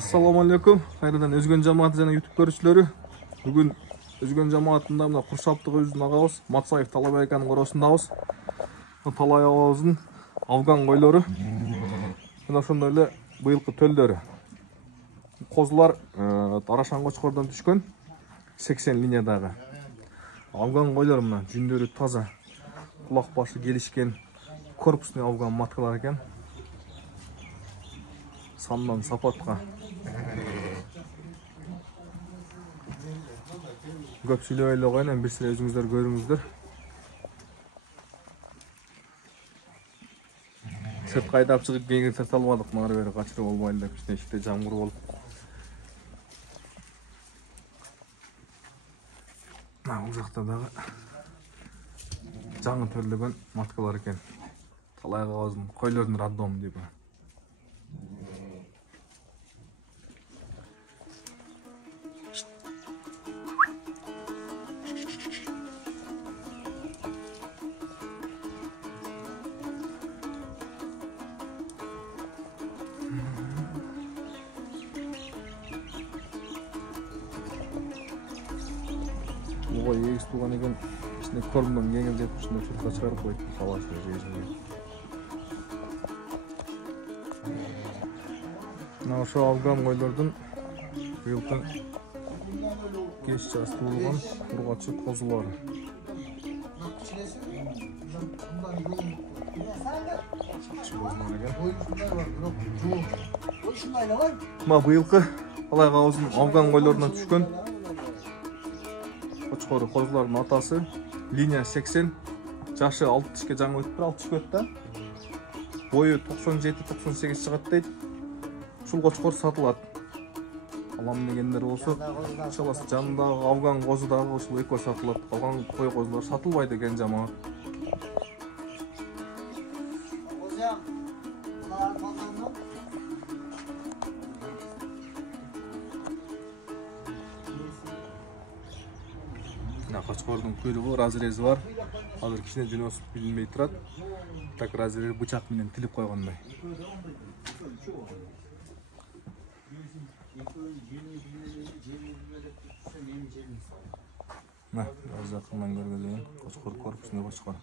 Assalamu alaikum. Hayırdan Özgön Jamaat jana YouTube görüşçülөрү. Bugün Özgön Jamaatында мына Куршаптык өзүнүн агабыз Матсаев Талабай аканын коросундабыз. Талай агабыздын Афган койлору. Мына ошондой эле быйылкы төлдөрү. Козулар Тарашан Кочкордон түшкөн 80 линиядагы. Афган койлор мына жүндөрү таза. Кулак башы келишкен корпусный афган маткалар экен. Сандан сапатка. Көп сүйлөбөй эле коеюн, бир силер өзүңүздөр көрүңүздөр. Сыртка айдап чыгып кийинге сырт албадык, мага бери качырып болбойлу деп, кичине ишикте жамгыр болуп. Бул жакта дагы жаңы төрлөгөн маткалар экен. Талай кабыздын койлордун роддому деп. Ой, егіз туған екен, ішіне кормдан кеңірдеп, ішіне шұртқа шығарып қойды, қаласына жезіне. Мына ошо афган койлордун быйылкы кеч жаз туулган ургачы козулары. Мына быйылкы алай кабыздын афган койлорунан түшкөн Кочкору козулардын атасы, линия 80, жашы 60 жаңы өтүп 60 өттү. Бою 97-98 чыгат дейт. Ушул кочкор сатылат. Алам дегендер болсо, чаласы жанындагы афган козу дагы ушул экөө сатылат. Калган кой козулар сатылбайт экен жамаат. Кочкордун куйругу разрези бар. Азыр кичине жөнөсүп билинбей турат. Так разрези бычак менен тилип койгондой. Мына жакындан көргөзөйүн. Кочкор корпусунда кочкор.